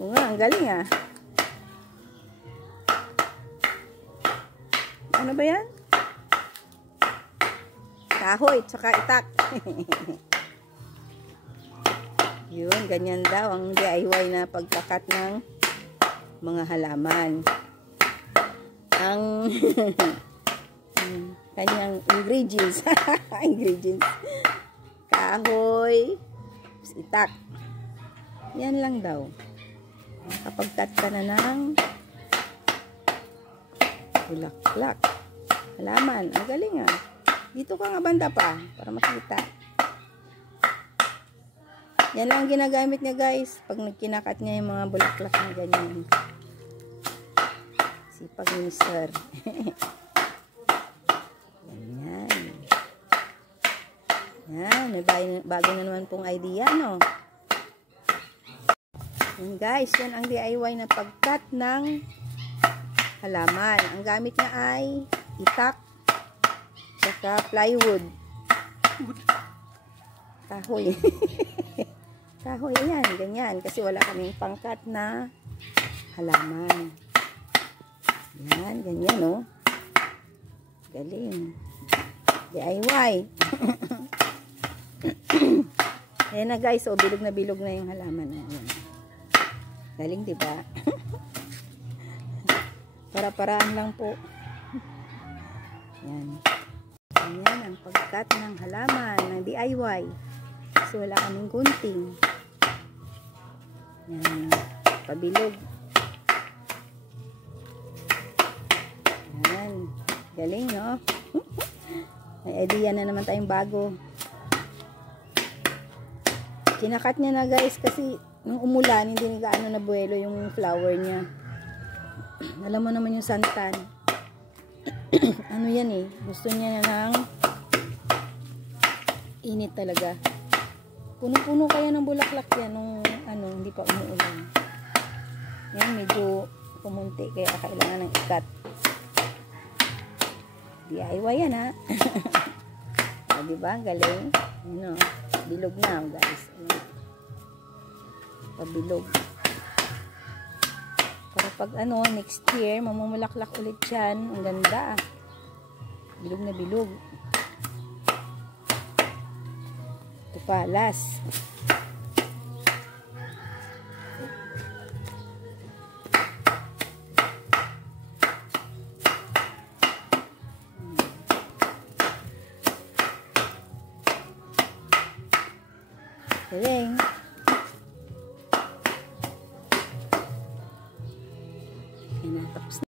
Oo nga, ang galing ah. Ano ba yan? Kahoy, tsaka itak. Yun, ganyan daw ang DIY na pagkakat ng mga halaman. Ang kanyang ingredients. Ingredients. Kahoy, itak. Yan lang daw. Kapag cut ka na ng bulaklak. Halaman. Ang galing ah. Dito ka nga banda pa para makita. Yan lang ginagamit niya guys. Pag nagkinakat niya yung mga bulaklak na ganyan. Sipag ni Sir. Ganyan. Yan. May bago na naman pong idea, no? Yan guys. Yan ang DIY na pagkat ng halaman. Ang gamit niya ay itak saka plywood. Kahoy. Kahoy. Ayan. Ganyan. Kasi wala kaming pangkat na halaman. Yan, ganyan, no? Galing. DIY. Ayan na, guys. So, bilog na yung halaman. Ayan. Galing, diba? Para-paraan lang po. Yan. Ayan ang pagkat ng halaman ng DIY. Kasi wala kaming gunting. Yan. Pabilog. Yan. Galing, no? May idea na naman tayong bago. Kinakat niya na guys kasi nung umulan, hindi na gaano nabuelo yung flower niya. Alam mo naman yung santan. Ano yan eh. Gusto niya na ng init talaga. Puno-puno kaya ng bulaklak yan nung ano, hindi pa umuulan. Yan, medyo pumunti kaya kailangan ng ikat. DIY yan ha. Diba? Galing. Ano, bilog na guys. Ano, pabilog. Para pag ano, next year, mamumulaklak ulit yan. Ang ganda. Bilog na bilog. Ito pa, last. Galing. Ayan na, tapos na.